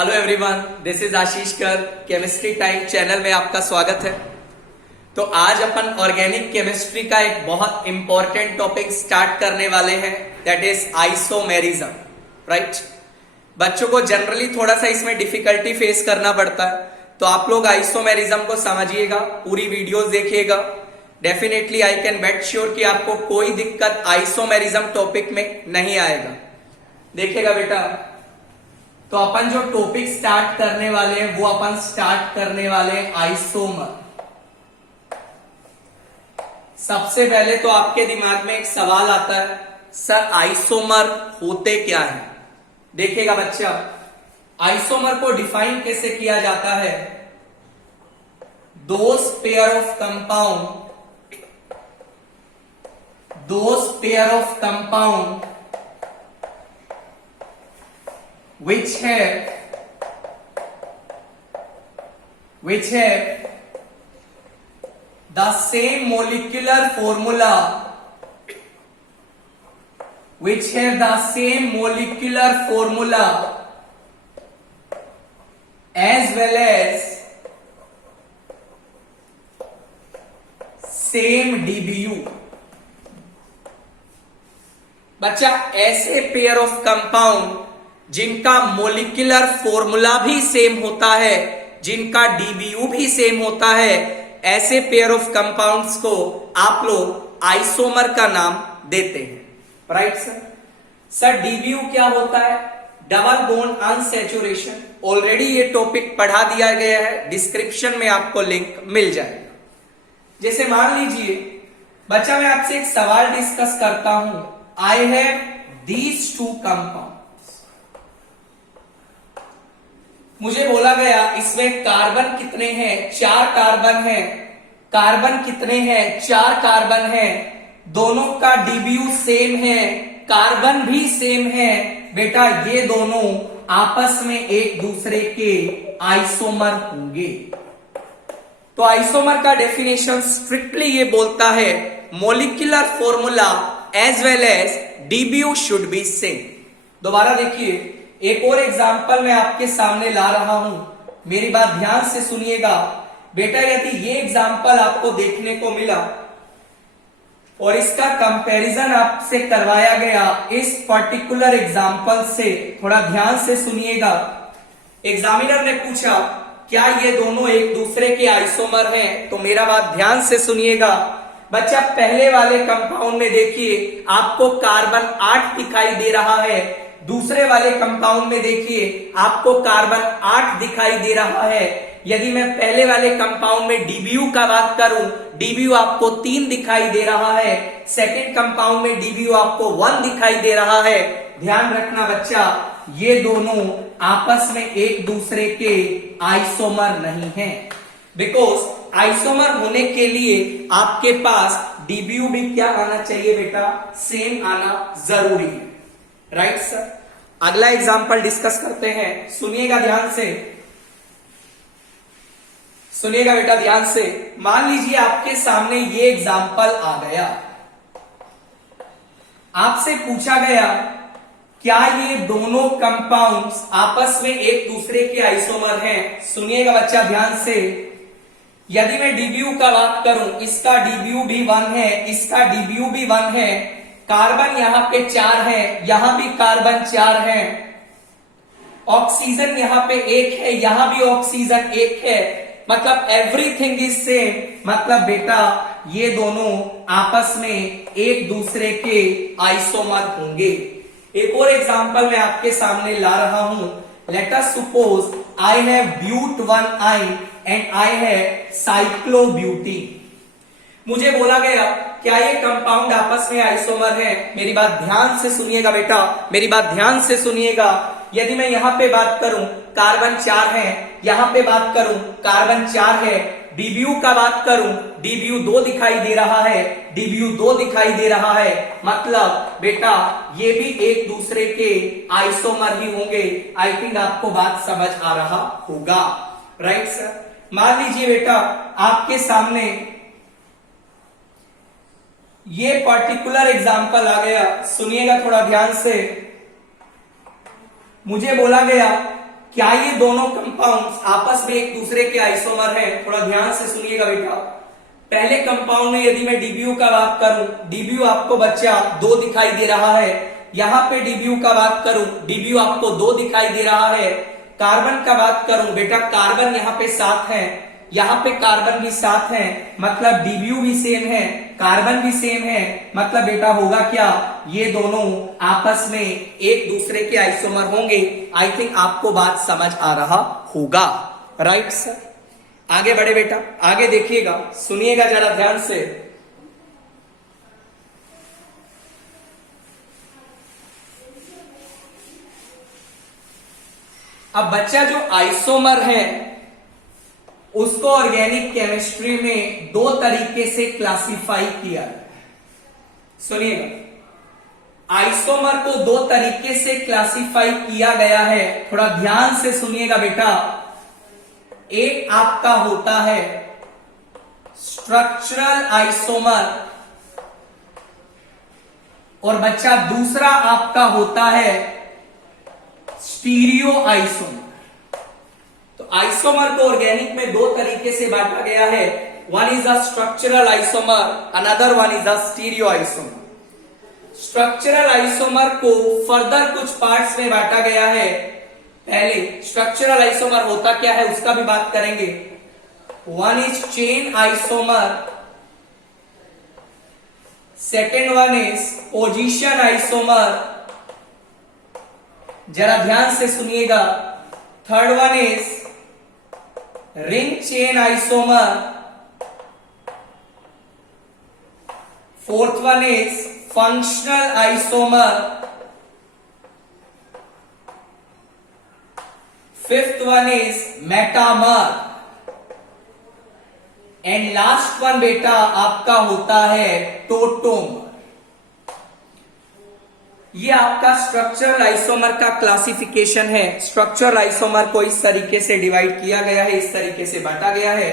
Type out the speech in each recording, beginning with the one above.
Hello everyone, this is आशीष कर। Chemistry time channel में आपका स्वागत है। तो आज अपन ऑर्गेनिक केमिस्ट्री का एक बहुत इंपॉर्टेंट टॉपिक स्टार्ट करने वाले हैं, दैट इज आइसोमेरिज्म। राइट, बच्चों को जनरली थोड़ा सा इसमें डिफिकल्टी फेस करना पड़ता है, तो आप लोग आइसोमेरिज्म को समझिएगा, पूरी वीडियोस देखिएगा। Definitely I can bet sure कि आपको कोई दिक्कत आइसोमेरिज्म टॉपिक में नहीं आएगा। देखिएगा बेटा, तो अपन जो टॉपिक स्टार्ट करने वाले हैं वो अपन स्टार्ट करने वाले हैं आइसोमर। सबसे पहले तो आपके दिमाग में एक सवाल आता है, सर आइसोमर होते क्या है। देखिएगा बच्चा, आइसोमर को डिफाइन कैसे किया जाता है, those pair of compound which have the same molecular formula as well as same DBU। बच्चा, ऐसे पेयर ऑफ कंपाउंड जिनका मोलिकुलर फॉर्मूला भी सेम होता है, जिनका डीबीयू भी सेम होता है, ऐसे पेयर ऑफ कंपाउंड्स को आप लोग आइसोमर का नाम देते हैं। Right sir. सर डीबीयू क्या होता है, डबल बॉन्ड अनसैचुरेशन। ऑलरेडी ये टॉपिक पढ़ा दिया गया है, डिस्क्रिप्शन में आपको लिंक मिल जाएगा। जैसे मान लीजिए बच्चा, मैं आपसे एक सवाल डिस्कस करता हूं, I have these two compound. मुझे बोला गया इसमें कार्बन कितने हैं, 4 कार्बन हैं। कार्बन कितने हैं, 4 कार्बन हैं। दोनों का डीबीयू सेम है, कार्बन भी सेम है। बेटा ये दोनों आपस में एक दूसरे के आइसोमर होंगे। तो आइसोमर का डेफिनेशन स्ट्रिक्टली ये बोलता है, molecular formula as well as DBU should be same. दोबारा देखिए, एक और एग्जाम्पल मैं आपके सामने ला रहा हूं, मेरी बात ध्यान से सुनिएगा। बेटा यदि ये एग्जाम्पल आपको देखने को मिला और इसका कंपैरिजन आपसे करवाया गया इस पर्टिकुलर एग्जाम्पल से, थोड़ा ध्यान से सुनिएगा। एग्जामिनर ने पूछा क्या ये दोनों एक दूसरे के आइसोमर हैं, तो मेरा बात ध्यान से सुनिएगा। बच्चा पहले वाले कंपाउंड में देखिए आपको कार्बन 8 दिखाई दे रहा है, दूसरे वाले कंपाउंड में देखिए आपको कार्बन 8 दिखाई दे रहा है। यदि मैं पहले वाले कंपाउंड में डीबीयू का बात करूं, डीबीयू आपको 3 दिखाई दे रहा है। सेकंड कंपाउंड में डीबीयू आपको 1 दिखाई दे रहा है। ध्यान रखना बच्चा, ये दोनों आपस में एक दूसरे के आइसोमर नहीं है, बिकॉज आइसोमर होने के लिए आपके पास डीबीयू भी क्या आना चाहिए बेटा, सेम आना जरूरी है। Right sir. अगला एग्जाम्पल डिस्कस करते हैं, सुनिएगा ध्यान से, सुनिएगा बेटा ध्यान से। मान लीजिए आपके सामने ये एग्जाम्पल आ गया, आपसे पूछा गया क्या ये दोनों कंपाउंड्स आपस में एक दूसरे के आइसोमर हैं। सुनिएगा बच्चा ध्यान से, यदि मैं डीबीयू का बात करूं, इसका डीबीयू भी 1 है, इसका डीबीयू भी 1 है। कार्बन यहां पे 4 है, यहां भी कार्बन 4 है। ऑक्सीजन यहां पे 1 है, यहां भी ऑक्सीजन 1 है। मतलब एवरीथिंग इज सेम। मतलब बेटा ये दोनों आपस में एक दूसरे के आइसोमर होंगे। एक और एग्जांपल मैं आपके सामने ला रहा हूं। Let us suppose I have but 1 yne and I have साइक्लोब्यूटीन। मुझे बोला गया क्या ये कंपाउंड आपस में आइसोमर है। मेरी बात ध्यान से सुनिएगा बेटा, मेरी बात ध्यान से सुनिएगा। यदि मैं यहां पे बात करूं कार्बन 4 है, यहां पे बात करूं कार्बन 4 है, डीबीयू का बात करूं डीबीयू 2 दिखाई दे रहा है, डीबीयू 2 दिखाई दे रहा है। मतलब बेटा ये भी एक दूसरे के आइसोमर ही होंगे। आई थिंक आपको बात समझ आ रहा होगा। Right sir. मान लीजिए बेटा आपके सामने ये पर्टिकुलर एग्जाम्पल आ गया, सुनिएगा थोड़ा ध्यान से। मुझे बोला गया क्या ये दोनों कंपाउंड्स आपस में एक दूसरे के आइसोमर हैं? थोड़ा ध्यान से सुनिएगा बेटा। पहले कंपाउंड में यदि मैं डीबीयू का बात करूं, डीबीयू आपको बच्चा 2 दिखाई दे रहा है। यहां पे डीबीयू का बात करूं, डीबीयू आपको 2 दिखाई दे रहा है। कार्बन का बात करूं बेटा, कार्बन यहाँ पे 7 है, यहां पे कार्बन भी 7 है, मतलब डीबीयू भी सेम है, कार्बन भी सेम है, मतलब बेटा होगा क्या, ये दोनों आपस में एक दूसरे के आइसोमर होंगे। आई थिंक आपको बात समझ आ रहा होगा, राइट सर। आगे बढ़े बेटा, आगे देखिएगा, सुनिएगा जरा ध्यान से। अब बच्चा जो आइसोमर है उसको ऑर्गेनिक केमिस्ट्री में 2 तरीके से क्लासिफाई किया है। सुनिएगा, आइसोमर को 2 तरीके से क्लासिफाई किया गया है, थोड़ा ध्यान से सुनिएगा बेटा। एक आपका होता है स्ट्रक्चरल आइसोमर और बच्चा दूसरा आपका होता है स्टीरियो आइसोमर। तो आइसोमर को ऑर्गेनिक में 2 तरीके से बांटा गया है। One is a structural isomer, another one is a stereo isomer. Structural isomer को फर्दर कुछ पार्ट्स में बांटा गया है। पहले स्ट्रक्चरल आइसोमर होता क्या है उसका भी बात करेंगे। One is chain isomer, second one is position isomer, जरा ध्यान से सुनिएगा। Third one is ring chain isomer, fourth one is functional isomer, fifth one is metamer, and last one बेटा आपका होता है टोटोमर। ये आपका स्ट्रक्चरल आइसोमर का क्लासिफिकेशन है। स्ट्रक्चरल आइसोमर को इस तरीके से डिवाइड किया गया है, इस तरीके से बांटा गया है।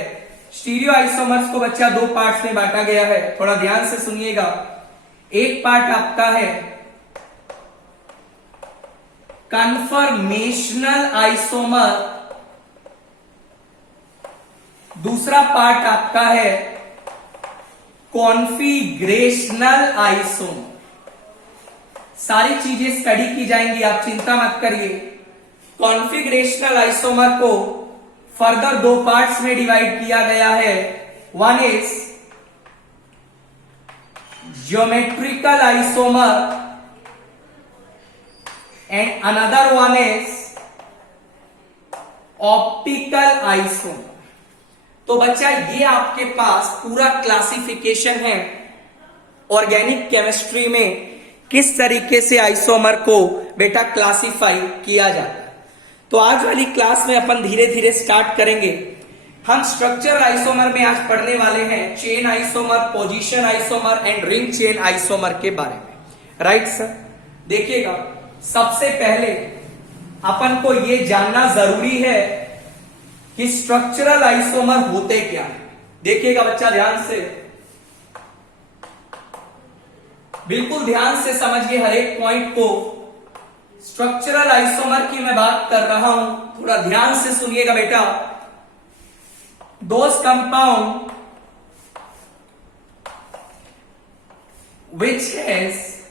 स्टीरियो आइसोमर्स को बच्चा 2 पार्ट्स में बांटा गया है, थोड़ा ध्यान से सुनिएगा। एक पार्ट आपका है कन्फर्मेशनल आइसोमर, दूसरा पार्ट आपका है कॉन्फिगरेशनल आइसोमर। सारी चीजें स्टडी की जाएंगी, आप चिंता मत करिए। कॉन्फिगरेशनल आइसोमर को फर्दर 2 पार्ट्स में डिवाइड किया गया है। One is geometrical isomer and another one is optical isomer. तो बच्चा ये आपके पास पूरा क्लासिफिकेशन है ऑर्गेनिक केमिस्ट्री में, किस तरीके से आइसोमर को बेटा क्लासिफाई किया जाता है। तो आज वाली क्लास में अपन धीरे धीरे स्टार्ट करेंगे। हम स्ट्रक्चरल आइसोमर में आज पढ़ने वाले हैं chain isomer, position isomer and ring chain isomer के बारे में, राइट सर। देखिएगा, सबसे पहले अपन को यह जानना जरूरी है कि स्ट्रक्चरल आइसोमर होते क्या है। देखिएगा बच्चा ध्यान से, बिल्कुल ध्यान से समझिए हर एक पॉइंट को। स्ट्रक्चरल आइसोमर की मैं बात कर रहा हूं, थोड़ा ध्यान से सुनिएगा बेटा। Those compound which has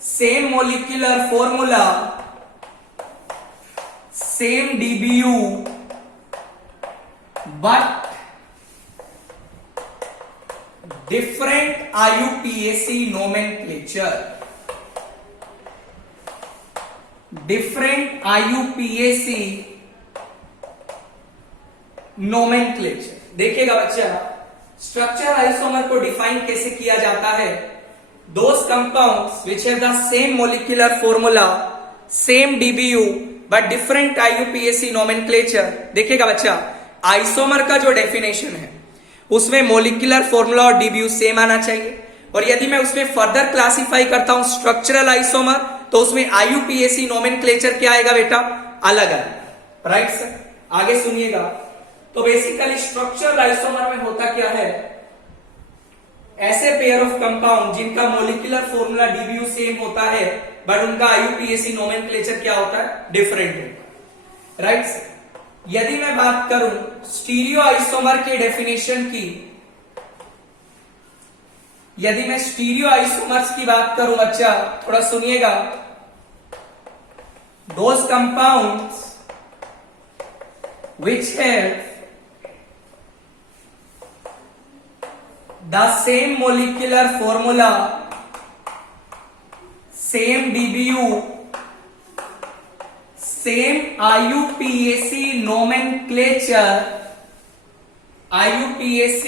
same molecular formula, same DBU, but different IUPAC nomenclature, different IUPAC nomenclature। देखिएगा बच्चा, स्ट्रक्चर आइसोमर को डिफाइन कैसे किया जाता है। Those compounds which have the same molecular formula, same DBU but different IUPAC nomenclature. देखिएगा बच्चा, isomer का जो डेफिनेशन है उसमें मोलिकुलर फॉर्मूला और DBU सेम आना चाहिए, और यदि मैं उसमें फर्दर क्लासिफाई करता हूं स्ट्रक्चरल आइसोमर तो उसमें IUPAC नोमेनक्लेचर क्या आएगा बेटा, अलग अलग, राइट सर। आगे सुनिएगा, तो बेसिकली स्ट्रक्चरल आइसोमर में होता क्या है, ऐसे पेयर ऑफ कंपाउंड जिनका मोलिकुलर फॉर्मूला डीबीयू सेम होता है बट उनका आईयूपीएसी नोमेनक्लेचर क्या होता है, डिफरेंट होता है, राइट। यदि मैं बात करूं स्टीरियो आइसोमर के डेफिनेशन की, यदि मैं स्टीरियो आइसोमर्स की बात करूं बच्चा थोड़ा सुनिएगा, those compounds which have the same molecular formula, same DBU, same IUPAC nomenclature, IUPAC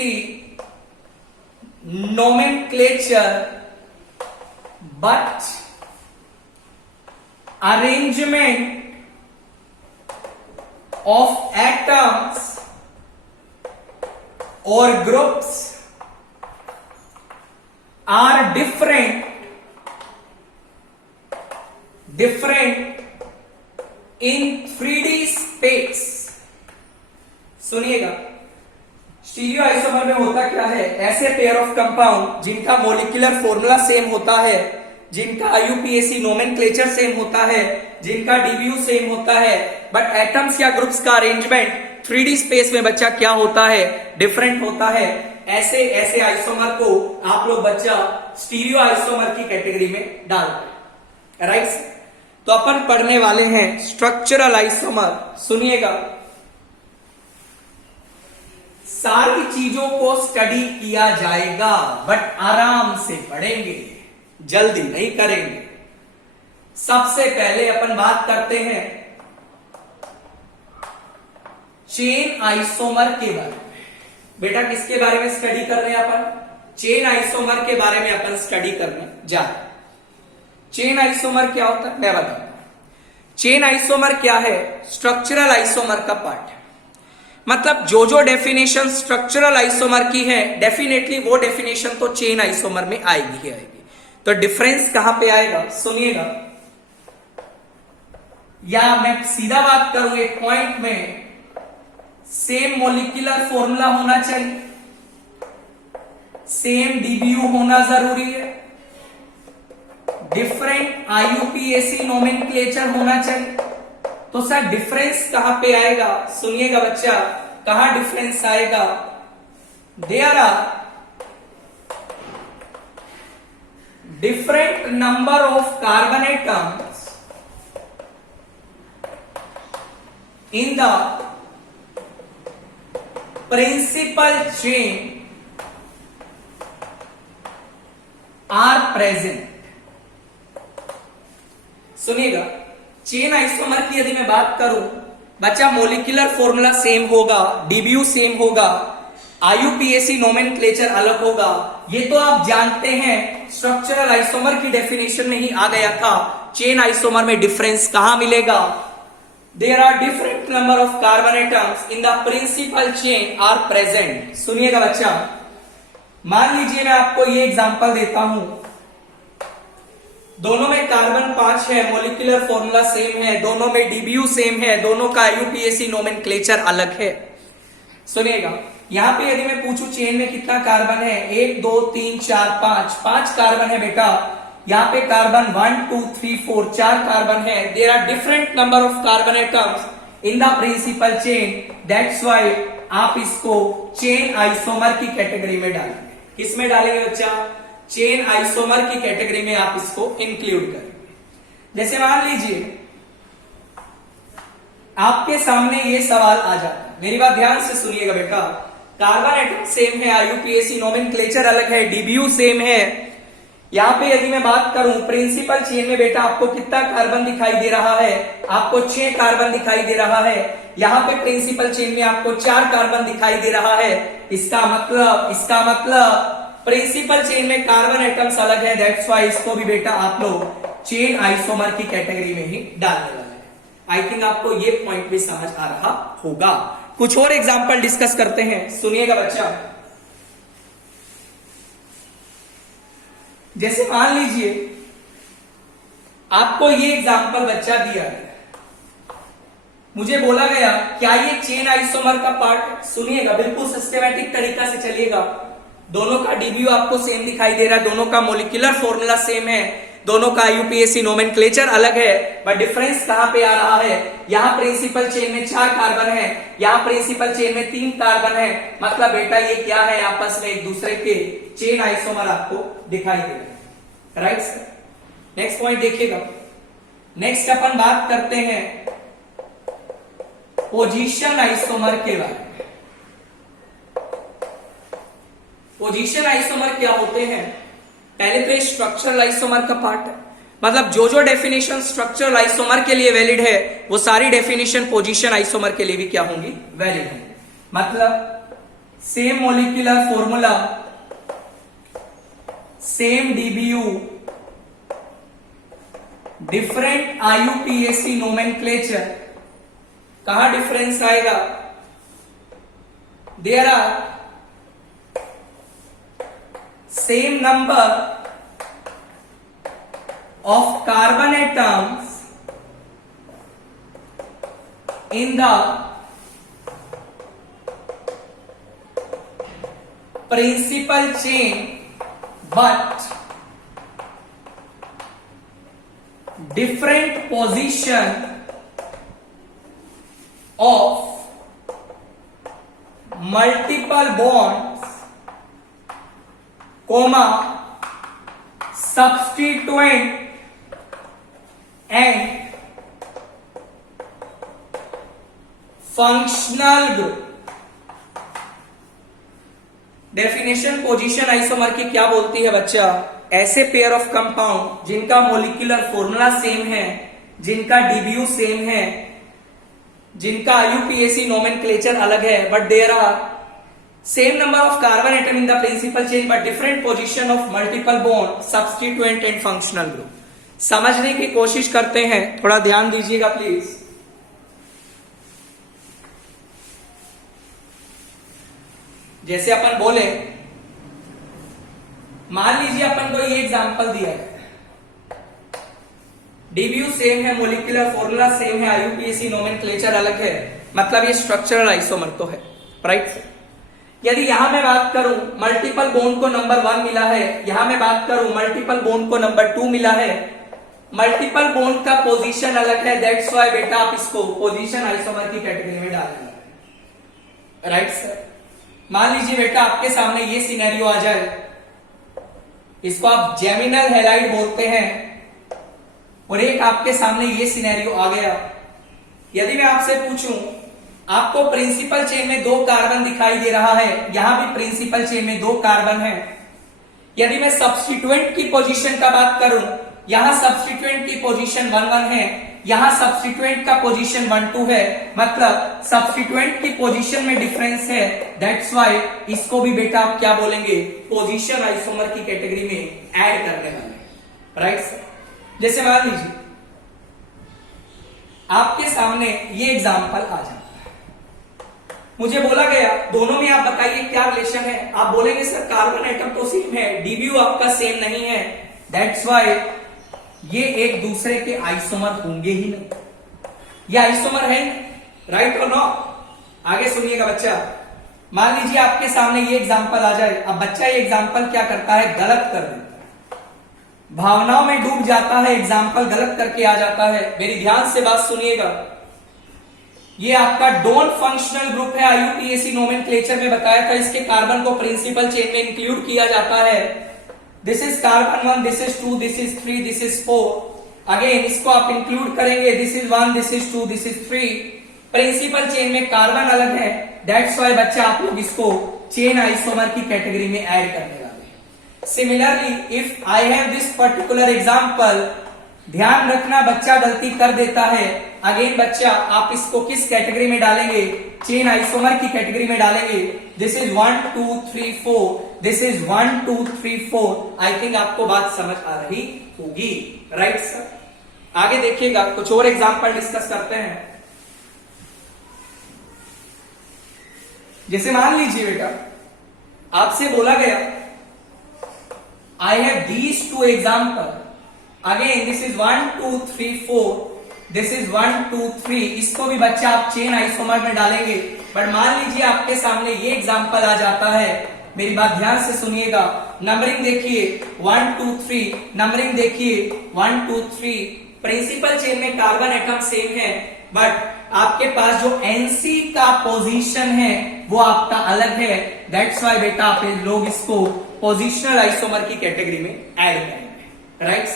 nomenclature, but arrangement of atoms or groups are different in 3D space। सुनिएगा, स्टीरियो आइसोमर में होता क्या है, ऐसे पेयर ऑफ कंपाउंड जिनका molecular formula same होता है, जिनका आईयूपीएसी नोमेनक्लेचर सेम होता है, जिनका डीबीयू सेम होता है, बट एटम्स या ग्रुप्स का अरेंजमेंट 3D स्पेस में बच्चा क्या होता है, डिफरेंट होता है। ऐसे ऐसे आइसोमर को आप लोग बच्चा स्टीरियो आइसोमर की कैटेगरी में डालते हैं, राइट। तो अपन पढ़ने वाले हैं स्ट्रक्चरल आइसोमर। सुनिएगा, सारी चीजों को स्टडी किया जाएगा बट आराम से पढ़ेंगे, जल्दी नहीं करेंगे। सबसे पहले अपन बात करते हैं चेन आइसोमर के बारे में। बेटा किसके बारे में स्टडी कर रहे हैं अपन, चेन आइसोमर के बारे में अपन स्टडी करने जा रहे हैं। चेन आइसोमर क्या होता है मैं बताता हूं। चेन आइसोमर क्या है, स्ट्रक्चरल आइसोमर का पार्ट है। मतलब जो जो डेफिनेशन स्ट्रक्चरल आइसोमर की है डेफिनेटली वो डेफिनेशन तो चेन आइसोमर में आएगी ही आएगी। तो डिफरेंस कहां पे आएगा, सुनिएगा, या मैं सीधा बात करूं एक पॉइंट में, सेम मोलिकुलर फॉर्मूला होना चाहिए, सेम डीबीयू होना जरूरी है, डिफरेंट आईयूपीएसी नोमेनक्लेचर होना चाहिए। तो सर डिफरेंस कहां पे आएगा, सुनिएगा बच्चा, कहां डिफरेंस आएगा, there are different number of carbon atoms in the principal chain are present। सुनिएगा, चेन आइसोमर की यदि मैं बात करूं बच्चा, मोलिकुलर फॉर्मूला सेम होगा, डीबीयू सेम होगा, आईयूपीएसी नोमेनक्लेचर अलग होगा, ये तो आप जानते हैं। स्ट्रक्चरल आइसोमर की डेफिनेशन में ही आ गया था। चेन आइसोमर में डिफरेंस कहां मिलेगा, there are different number of carbon atoms in the principal chain are present. सुनिएगा बच्चा, मान लीजिए मैं आपको ये एग्जांपल देता हूं, दोनों में कार्बन 5 है, मोलिकुलर फॉर्मूला सेम है, दोनों में डीबीयू सेम है, दोनों का आईयूपीएसी नोमेनक्लेचर अलग है। सुनिएगा, यहां पे यदि मैं पूछूं चेन में कितना कार्बन है, 1 2 3 4 5 कार्बन है बेटा। यहां पे कार्बन 1 2 3 4 4 कार्बन है। There are different number of carbon atoms in the principal chain, that's why आप इसको चेन आइसोमर की कैटेगरी में डालेंगे। किस में डालेंगे बच्चा, चेन आइसोमर की कैटेगरी में आप इसको इंक्लूड करेंगे। जैसे मान लीजिए आपके सामने ये सवाल आ जाता है, मेरी बात ध्यान से सुनिएगा बेटा, कार्बन एटम सेम है, आईयूपीएसी नोमेनक्लेचर अलग है, डीबीयू सेम है। यहां पे यदि मैं बात करूं प्रिंसिपल चेन में बेटा आपको कितना कार्बन दिखाई दे रहा है, आपको 6 कार्बन दिखाई दे रहा है। यहां पे प्रिंसिपल चेन में आपको 4 कार्बन दिखाई दे रहा है। इसका मतलब प्रिंसिपल चेन में कार्बन एटम्स अलग है, दैट्स व्हाई इसको भी बेटा आप लोग चेन आइसोमर की कैटेगरी में ही डालने वाले हैं। आई थिंक आपको ये पॉइंट भी समझ आ रहा होगा। कुछ और एग्जांपल डिस्कस करते हैं, सुनिएगा बच्चा। जैसे मान लीजिए आपको ये एग्जांपल बच्चा दिया गया, मुझे बोला गया क्या ये चेन आइसोमर का पार्ट, सुनिएगा बिल्कुल सिस्टेमैटिक तरीका से चलिएगा। दोनों का डीबीयू आपको सेम दिखाई दे रहा है, दोनों का मोलिकुलर फॉर्मूला सेम है, दोनों का यूपीएससी नोमेनक्लेचर अलग है, बट डिफरेंस कहां पे आ रहा है? यहां प्रिंसिपल चेन में 4 कार्बन है, यहां प्रिंसिपल चेन में 3 कार्बन है, मतलब बेटा ये क्या है? आपस में एक दूसरे के चेन आइसोमर आपको दिखाई दे रहे हैं। राइट सर, नेक्स्ट पॉइंट देखिएगा। नेक्स्ट अपन बात करते हैं पोजीशन आइसोमर के बारे में। पोजीशन आइसोमर क्या होते हैं? पहले तो स्ट्रक्चरल आइसोमर का पार्ट है, मतलब जो जो डेफिनेशन स्ट्रक्चरल आइसोमर के लिए वैलिड है वो सारी डेफिनेशन पोजीशन आइसोमर के लिए भी क्या होंगी? वैलिड होंगी। मतलब same molecular formula, same DBU, different IUPAC nomenclature. कहां डिफरेंस आएगा? There are same number of carbon atoms in the principal chain but different position of multiple bonds, comma substituent and functional group। Definition position isomer की क्या बोलती है बच्चा? ऐसे pair of compound जिनका molecular formula same है, जिनका DBU same है, जिनका आईयूपीएसी नोमेनक्लेचर अलग है, but there are same number of carbon atom in the principal chain but different position of multiple bond, substituent and functional group। समझने की कोशिश करते हैं, थोड़ा ध्यान दीजिएगा प्लीज। जैसे अपन बोले, मान लीजिए अपन को ये एग्जांपल दिया है, डीबीयू सेम है, मोलिकुलर फॉर्मूला सेम है, आईयूपीएसी नोमेनक्लेचर अलग है, मतलब ये स्ट्रक्चरल आइसोमर तो है। राइट, यदि यहां मैं बात करूं मल्टीपल बॉन्ड को नंबर 1 मिला है, यहां मैं बात करूं मल्टीपल बॉन्ड को नंबर 2 मिला है, मल्टीपल बॉन्ड का पोजीशन अलग है, दैट्स व्हाई बेटा आप इसको पोजीशन आइसोमर की कैटेगरी में डालेंगे। राइट सर, मान लीजिए बेटा आपके सामने ये सिनेरियो आ जाए, इसको आप जेमिनल हैलाइड बोलते हैं, और एक आपके सामने ये सिनेरियो आ गया। यदि मैं आपसे पूछूं, आपको प्रिंसिपल चेन में 2 कार्बन दिखाई दे रहा है, यहां भी प्रिंसिपल चेन में 2 कार्बन है। यदि मैं सब्स्टिट्यूएंट की पोजीशन का बात करूं, यहां सब्स्टिट्यूएंट की पोजीशन 1-1 है, यहां सब्स्टिट्यूएंट का पोजीशन 1-2 है, मतलब सब्स्टिट्यूएंट की पोजीशन में डिफरेंस है, दैट्स व्हाई इसको भी बेटा आप क्या बोलेंगे? पोजीशन आइसोमर की कैटेगरी में ऐड करने वाले। राइट सर, जैसे मान लीजिए आपके सामने ये एग्जांपल आ जाए, मुझे बोला गया दोनों में आप बताइए क्या रिलेशन है? आप बोलेंगे सर कार्बन एटम तो सेम है, डीबीयू आपका सेम नहीं है, दैट्स व्हाई ये एक दूसरे के आइसोमर होंगे ही नहीं। ये आइसोमर है, राइट और नॉट? आगे सुनिएगा बच्चा। मान लीजिए आपके सामने ये एग्जांपल आ जाए, अब बच्चा ये एग्जांपल क्या करता है? गलत कर देता है, भावनाओं में डूब जाता है, एग्जांपल गलत करके आ जाता है। मेरी ध्यान से बात सुनिएगा, ये आपका डोंट फंक्शनल ग्रुप है, आईयूपीएसी नोमेनक्लेचर में बताया था, इसके कार्बन को प्रिंसिपल चेन में इंक्लूड किया जाता है। This is carbon 1, this is 2, this is 3, this is 4। Again इसको आप इंक्लूड करेंगे, this is 1, this is 2, this is 3। Principal chain में कार्बन अलग है, दैट्स व्हाई बच्चा आप लोग इसको चेन आइसोमर की कैटेगरी में ऐड करने वाले हैं। Similarly if I have this particular example, ध्यान रखना बच्चा गलती कर देता है, अगेन बच्चा आप इसको किस कैटेगरी में डालेंगे? चेन आइसोमर की कैटेगरी में डालेंगे। This is 1 2 3 4, this is 1 2 3 4। I think आपको बात समझ आ रही होगी। राइट सर, आगे देखिएगा, कुछ और एग्जांपल डिस्कस करते हैं। जैसे मान लीजिए बेटा आपसे बोला गया I have these 2 example, again this is 1 2 3 4, this is 1 2 3। इसको भी बच्चा आप चेन आइसोमर में डालेंगे, बट मान लीजिए आपके सामने ये एग्जांपल आ जाता है, मेरी बात ध्यान से सुनिएगा। नंबरिंग देखिए 1 2 3, नंबरिंग देखिए 1 2 3। प्रिंसिपल चेन में कार्बन एटम सेम है, बट आपके पास जो एनसी का पोजीशन है वो आपका अलग है। दैट्स वाई बेटा आप लोग इसको पोजिशनल आइसोमर की कैटेगरी में ऐड करेंगे, राइट।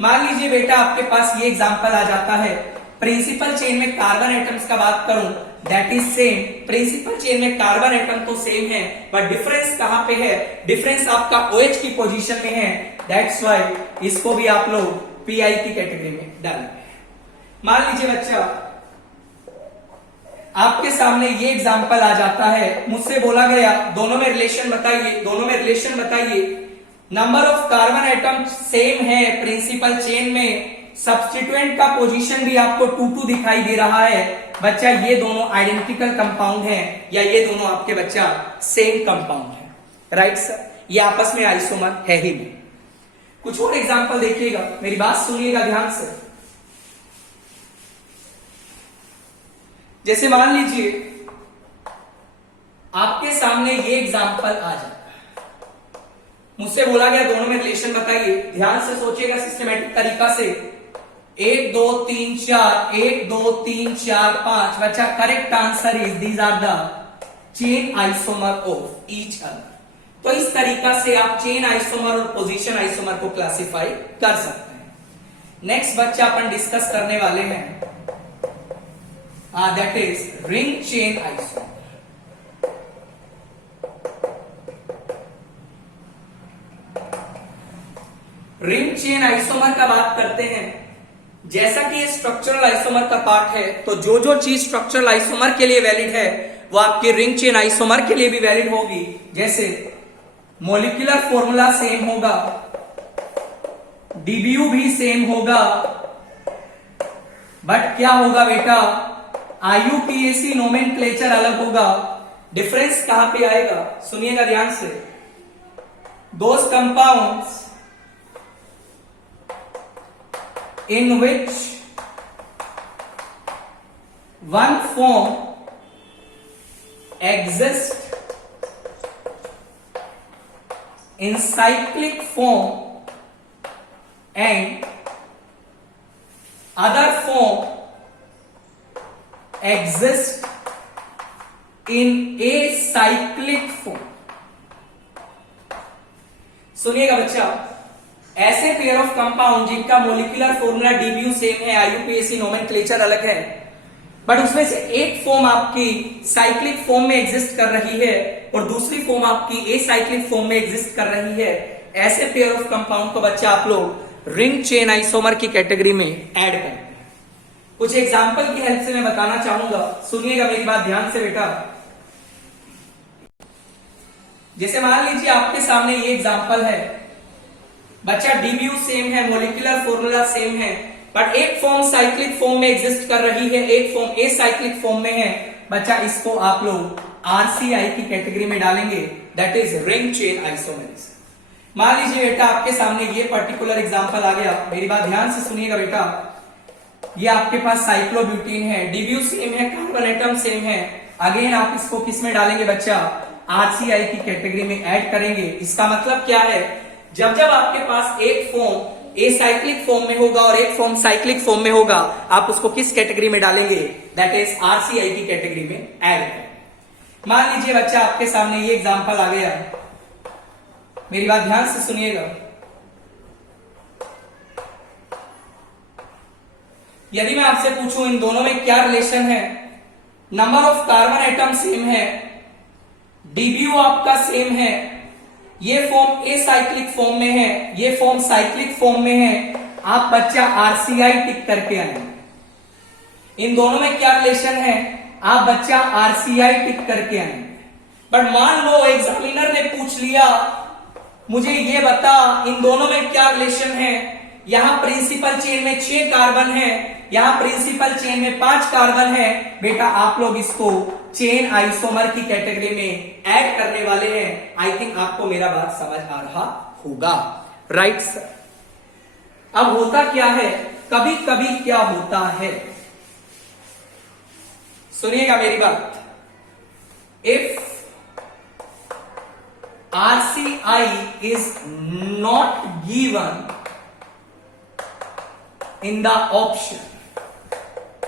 मान लीजिए बेटा आपके पास ये एग्जांपल आ जाता है, प्रिंसिपल चेन में कार्बन एटम्स का बात करूं, that is same. Principal chain में कार्बन एटम तो सेम है, बट डिफरेंस कहां पे है? डिफरेंस आपका OH की पोजीशन में है। दैट्स वाई इसको भी आप लोग PI की कैटेगरी में डालेंगे। मान लीजिए बच्चा आपके सामने ये एग्जांपल आ जाता है, मुझसे बोला गया दोनों में रिलेशन बताइए, दोनों में रिलेशन बताइए। Number of carbon atom same है प्रिंसिपल चेन में, सब्स्टिट्यूएंट का पोजीशन भी आपको 2 2 दिखाई दे रहा है। बच्चा ये दोनों आइडेंटिकल कंपाउंड हैं या ये दोनों आपके बच्चा सेम कंपाउंड है, राइट सर। ये आपस में आइसोमर है ही नहीं। कुछ और एग्जांपल देखिएगा, मेरी बात सुनिएगा ध्यान से। जैसे मान लीजिए आपके सामने ये एग्जांपल आ जाता है, मुझसे बोला गया दोनों में रिलेशन बताइए। ध्यान से सोचिएगा सिस्टमेटिक तरीका से। 1 2 3 4, 1 2 3 4 5। बच्चा correct answer is these are the chain isomer of each other. तो इस तरीका से आप चेन आइसोमर और पोजीशन आइसोमर को क्लासिफाई कर सकते हैं। नेक्स्ट बच्चा अपन डिस्कस करने वाले हैं, that is ring chain isomer. Ring chain isomer का बात करते हैं। जैसा कि ये स्ट्रक्चरल आइसोमर का पार्ट है, तो जो जो चीज स्ट्रक्चरल आइसोमर के लिए वैलिड है वो आपके रिंग चेन आइसोमर के लिए भी वैलिड होगी। जैसे मॉलिक्यूलर फॉर्मूला सेम होगा, डीबीयू भी सेम होगा, बट क्या होगा बेटा, IUPAC नोमेनक्लेचर अलग होगा। डिफरेंस कहां पे आएगा? सुनिएगा ध्यान से। Those compounds in which one form exists in cyclic form and other form exists in acyclic form। सुनिएगा बच्चा, ऐसे पेयर ऑफ कंपाउंड जिनका मोलिकुलर फॉर्मूला डीबीयू सेम है, IUPAC नोमेनक्लेचर अलग है, बट उसमें से एक फॉर्म आपकी साइक्लिक फॉर्म में एग्जिस्ट कर रही है और दूसरी फॉर्म आपकी एसाइक्लिक फॉर्म में एग्जिस्ट कर रही है, ऐसे पेयर ऑफ कंपाउंड को बच्चा आप लोग रिंग चेन आइसोमर की कैटेगरी में ऐड करते हैं। कुछ एग्जांपल की हेल्प से मैं बताना चाहूंगा, सुनिएगा मेरी बात ध्यान से बेटा। जैसे मान लीजिए आपके सामने ये एग्जांपल है, बच्चा डीबीयू सेम है, मॉलिक्यूलर फॉर्मूला सेम है, बट एक फॉर्म साइक्लिक फॉर्म में एग्जिस्ट कर रही है, एक फॉर्म एसाइक्लिक फॉर्म में है। बच्चा इसको आप लोग RCI की कैटेगरी में डालेंगे, that is ring chain isomerism. मान लीजिए बेटा आपके सामने ये पर्टिकुलर एग्जांपल आ गया, मेरी बात ध्यान से सुनिएगा बेटा। ये आपके पास साइक्लोब्यूटीन है, डीबीयू सेम है, कार्बन एटम सेम है। अगेन आप इसको किस में डालेंगे बच्चा? RCI की कैटेगरी में ऐड करेंगे। इसका मतलब क्या है, जब जब आपके पास एक फॉर्म एसाइक्लिक फॉर्म में होगा और एक फॉर्म साइक्लिक फॉर्म में होगा, आप उसको किस कैटेगरी में डालेंगे? दैट इज RCI की कैटेगरी में ऐड करेंगे। मान लीजिए बच्चा आपके सामने ये एग्जांपल आ गया, मेरी बात ध्यान से सुनिएगा। यदि मैं आपसे पूछूं इन दोनों में क्या रिलेशन है, number of carbon atom same है, डीबीयू आपका सेम है, ये फॉर्म एसाइक्लिक फॉर्म में है, ये फॉर्म साइक्लिक फॉर्म में है, आप बच्चा RCI टिक करके आएंगे। इन दोनों में क्या रिलेशन है, आप बच्चा RCI टिक करके आएंगे। बट मान लो एग्जामिनर ने पूछ लिया मुझे ये बता इन दोनों में क्या रिलेशन है, यहां प्रिंसिपल चेन में 6 कार्बन है, यहां प्रिंसिपल चेन में 5 कार्बन है। बेटा आप लोग इसको चेन आइसोमर की कैटेगरी में ऐड करने वाले हैं। आई थिंक आपको मेरा बात समझ आ रहा होगा, राइट सर। अब होता क्या है, कभी कभी क्या होता है, सुनिएगा मेरी बात। If RCI is not given in the option.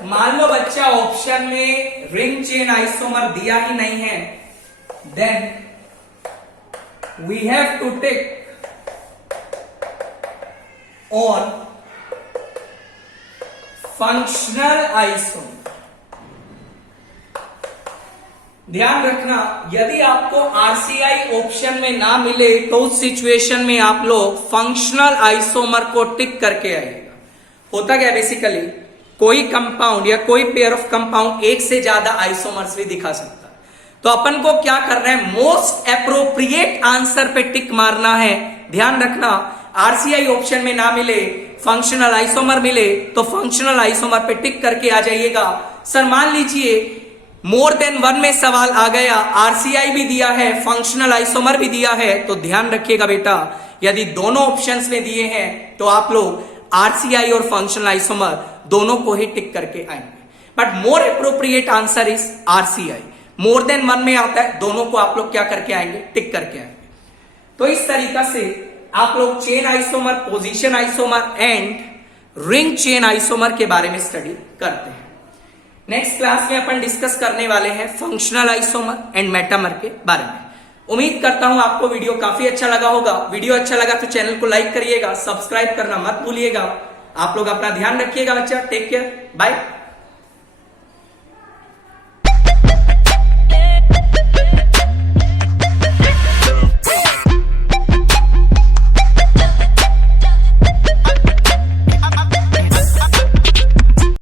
मान लो बच्चा ऑप्शन में रिंग चेन आइसोमर दिया ही नहीं है, then we have to tick on functional isomer. ध्यान रखना, यदि आपको आरसीआई ऑप्शन में ना मिले तो उस सिचुएशन में आप लोग फंक्शनल आइसोमर को टिक करके आइएगा. होता क्या बेसिकली, कोई कंपाउंड या कोई पेयर ऑफ कंपाउंड एक से ज्यादा आइसोमर्स भी दिखा सकता है. तो अपन को क्या करना है, मोस्ट एप्रोप्रिएट आंसर पे टिक मारना है. ध्यान रखना, आरसीआई ऑप्शन में ना मिले, फंक्शनल आइसोमर मिले तो फंक्शनल आइसोमर पे टिक करके आ जाइएगा. सर मान लीजिए मोर देन वन में सवाल आ गया, आरसीआई भी दिया है, फंक्शनल आइसोमर भी दिया है, तो ध्यान रखिएगा बेटा, यदि दोनों ऑप्शंस में दिए हैं तो आप लोग आरसीआई और फंक्शनल आइसोमर दोनों को ही टिक करके आएंगे. But more appropriate answer is RCI. More than one में आता है, दोनों को आप लोग क्या करके आएंगे, टिक करके आएंगे. तो इस तरीका से आप लोग chain isomer, position isomer and ring chain isomer के बारे में स्टडी करते हैं. नेक्स्ट क्लास में अपन डिस्कस करने वाले हैं फंक्शनल आइसोमर एंड मेटामर के बारे में. उम्मीद करता हूं आपको वीडियो काफी अच्छा लगा होगा. वीडियो अच्छा लगा तो चैनल को लाइक करिएगा, सब्सक्राइब करना मत भूलिएगा. आप लोग अपना ध्यान रखिएगा बच्चा. Take care, bye.